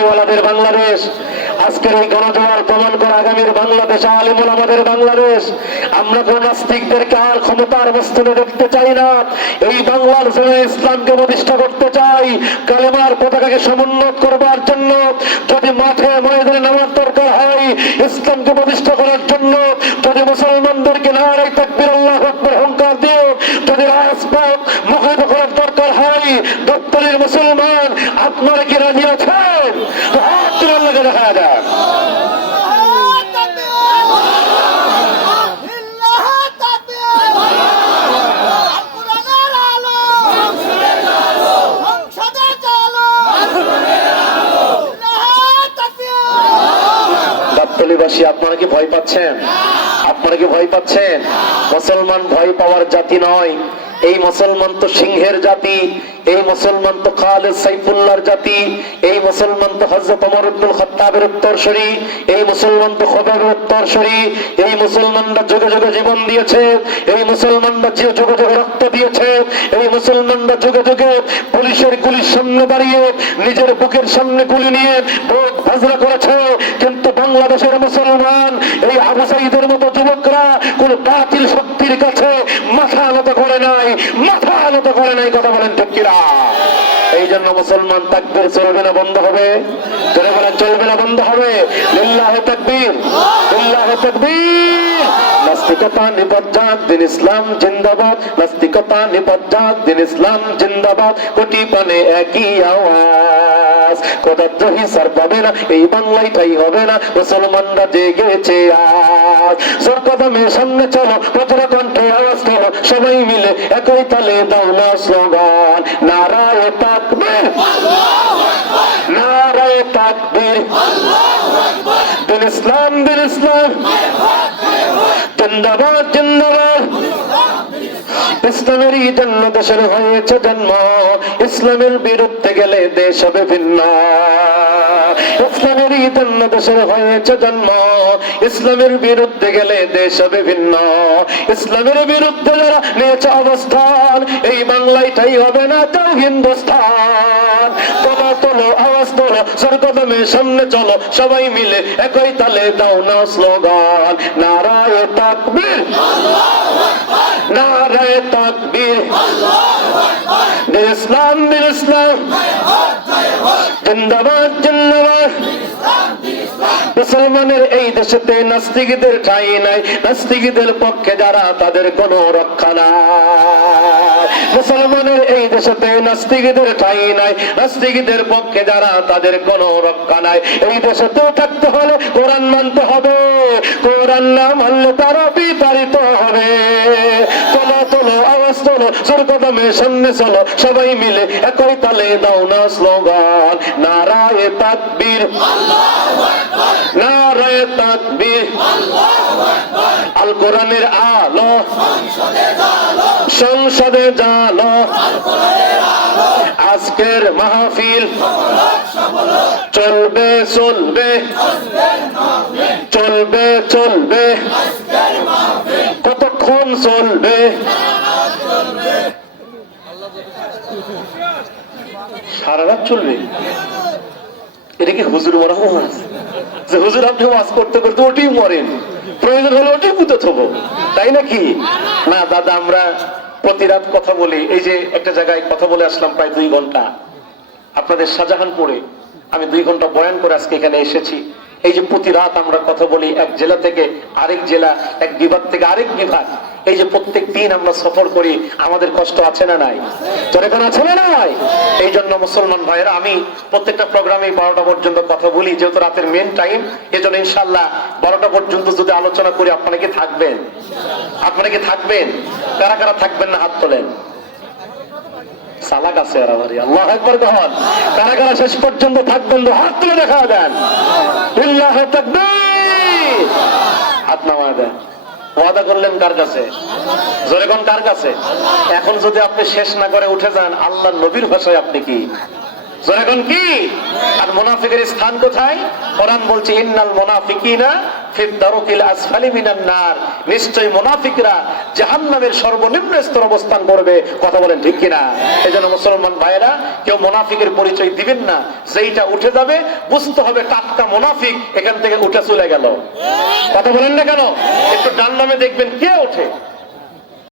টুপিওয়ালাদের বাংলাদেশ, আজকের এই গণজোয়ার প্রমাণ করা আগামীর বাংলাদেশ, আলেম ওলামাদের বাংলাদেশ। আমরা কোন নাস্তিকদেরকে আর ক্ষমতার বস্তুতে দেখতে চাই না। এই বাংলার জন্য ইসলামকে প্রতিষ্ঠা করতে চাই। কালেমার পতাকাকে সমুন্নত করবার জন্য যদি মাঠে ময়দানে নামার দরকার হয়, ইসলামকে প্রতিষ্ঠা করার জন্য যদি মুসলমানদেরকে নারে তাকবীর আল্লাহু আকবার হুঙ্কার দিয়ে যদি রাজপথ মুখরিত করার দরকার হয়, দপ্তরের মুসলমান আপনারা কি রাজি আছেন? হাত তুলে আল্লাহকে দেখা যায়। গাবতলীবাসী, আপনারা কি ভয় পাচ্ছেন? আপনারা কি ভয় পাচ্ছেন? মুসলমান ভয় পাওয়ার জাতি নয়। এই মুসলমান তো সিংহের জাতি, এই মুসলমান তো খালেদ সাইফুল্লাহর জাতি, এই মুসলমান তো হযরত ওমর ইবনুল খাত্তাবের উত্তরসূরি, এই মুসলমান তো খোবাবের উত্তরসূরি। এই মুসলমানরা যুগে যুগে জীবন দিয়েছে, এই মুসলমানরা যুগে যুগে রক্ত দিয়েছে, এই মুসলমানরা যুগে যুগে পুলিশের গুলির সামনে দাঁড়িয়ে নিজের বুকের সামনে গুলি নিয়ে বুক ভাজরা করেছে। কিন্তু বাংলাদেশের মুসলমান এই আবু সাঈদের মতো যুবকরা কোন বাতিল শক্তির কাছে মাথা নত করে নাই, মাথা নত করে নাই। কথা বলেন ঠিক কিনা? এই জন্য মুসলমান তাকবীর চলবে না, বন্ধ হবে? জোরে বলেন, চলবে না, বন্ধ হবে? লিল্লাহি তাকবীর, লিল্লাহি তাকবীর। নাস্তিকতা নিপজ্জাত, দিন ইসলাম জিন্দাবাদ। নাস্তিকতা নিপজ্জাত, দিন ইসলাম জিন্দাবাদ। কোটি পানে একই আওয়াজ, কোদাদ্রোহী সার পাবে না, এই বাংলায় ঠাই হবে না। মুসলমানরা জেগেছে আজ। জোর কদমে সামনে চলো, বজ্র কণ্ঠে আওয়াজ তোলো, সবাই মিলে একই তালে দাও না স্লোগান, নারায়ে তাকবীর, নারায়ে তাকবীর। দিন ইসলাম, দিন ইসলাম জিন্দাবাদ, জিন্দাবাদ। ইসলামেরই জন্য দেশের হয়েছে জন্ম, ইসলামের বিরুদ্ধে গেলে দেশ হবে ভিন্ন। ইসলামেরই জন্য দেশের হয়েছে জন্ম, ইসলামের বিরুদ্ধে গেলে দেশ হবে ভিন্ন। ইসলামের বিরুদ্ধে যারা নিয়েছে অবস্থান, এই বাংলায় ঠাই হবে না, যাও হিন্দুস্তান। তোলো তোলো আওয়াজ তোলো, জোর কদমে সামনে চলো, সবাই মিলে একই তালে দাও না স্লোগান, নারায়ে তাকবীর, নারায়ে তাকবীর। দিন ইসলাম, দিন ইসলাম জিন্দাবাদ, জিন্দাবাদ। মুসলমানের এই দেশেতে নাস্তিকদের ঠাঁই নাই, নাস্তিকদের পক্ষে যারা তাদের কোনো রক্ষা নাই। মুসলমানের এই দেশেতে নাস্তিকদের ঠাঁই নাই, নাস্তিকদের পক্ষে যারা তাদের কোনো রক্ষা নাই। এই দেশেতেও থাকতে হলে কোরআন মানতে হবে, কোরআন না মানলে তারা বিতাড়িত হবে। তোলো তোলো আওয়াজ তোলো, জোর কদমে সামনে চলো, সবাই মিলে একই তালে দাও না স্লোগান, নারায়ে তাকবীর, নারায়ে তাকবীর। আল কোরআনের আলো সংসদে জালো, আজকের মাহফিল চলবে চলবে, চলবে চলবে, কতক্ষণ চলবে? সারা রাত চলবে? এটা কি হুজুর মরা ওয়াজ? যে হুজুর আপনি ওয়াজ করতে করতে ওটি মরেন, প্রয়োজন হলে ওটি পুঁতে থবো, তাই নাকি? না দাদা, আমরা প্রতি রাত কথা বলি। এই যে একটা জায়গায় কথা বলে আসলাম প্রায় 2 ঘন্টা, আপনাদের শাহজাহানপুরে আমি 2 ঘন্টা বয়ান করে আজকে এখানে এসেছি। এই যে প্রতি রাত আমরা কথা বলি, এক জেলা থেকে আরেক জেলা, এক বিভাগ থেকে আরেক বিভাগ, এই যে প্রত্যেক দিন আমরা সফর করি, আমাদের কষ্ট আছে না নাই? তোর এখন আছে না নাই? এই জন্য মুসলমান ভাইয়েরা, আমি প্রত্যেকটা প্রোগ্রামে 12টা পর্যন্ত কথা বলি, যেহেতু রাতের মেন টাইম। এই জন্য ইনশাল্লাহ 12টা পর্যন্ত যদি আলোচনা করি, আপনারা কি থাকবেন? আপনারা কি থাকবেন? কারা কারা থাকবেন না হাত তোলেন? সালাক আছে আর আমারই, আল্লাহু আকবার কহন। কারা কারা শেষ পর্যন্ত থাকবেন তো হাত তুলে দেখা দেন, লিল্লাহি তাকবীর। হাত নামায় দেন। ওয়াদা করলেন কার কাছে? জোরে কোন কার কাছে? এখন যদি আপনি শেষ না করে উঠে যান, আল্লাহর নবীর ভাষায় আপনি কি? জোরে কোন কি? আর মুনাফিকের স্থান কোথায়? কোরআন বলছে ইন্নাল মুনাফিকিনা ফিদ দারকিল আসফালি মিনান নার, নিশ্চয় মুনাফিকরা জাহান্নামের সর্বনিম্ন স্তর অবস্থান করবে। কথা বলেন ঠিক কিনা? এজন্য মুসলমান ভাইরা কেউ মুনাফিকের পরিচয় দিবেন না। যেইটা উঠে যাবে বুঝতে হবে টাটকা মুনাফিক এখান থেকে উঠে চলে গেল। কথা বলেন না কেন? একটু ডান নামে দেখবেন কে ওঠে।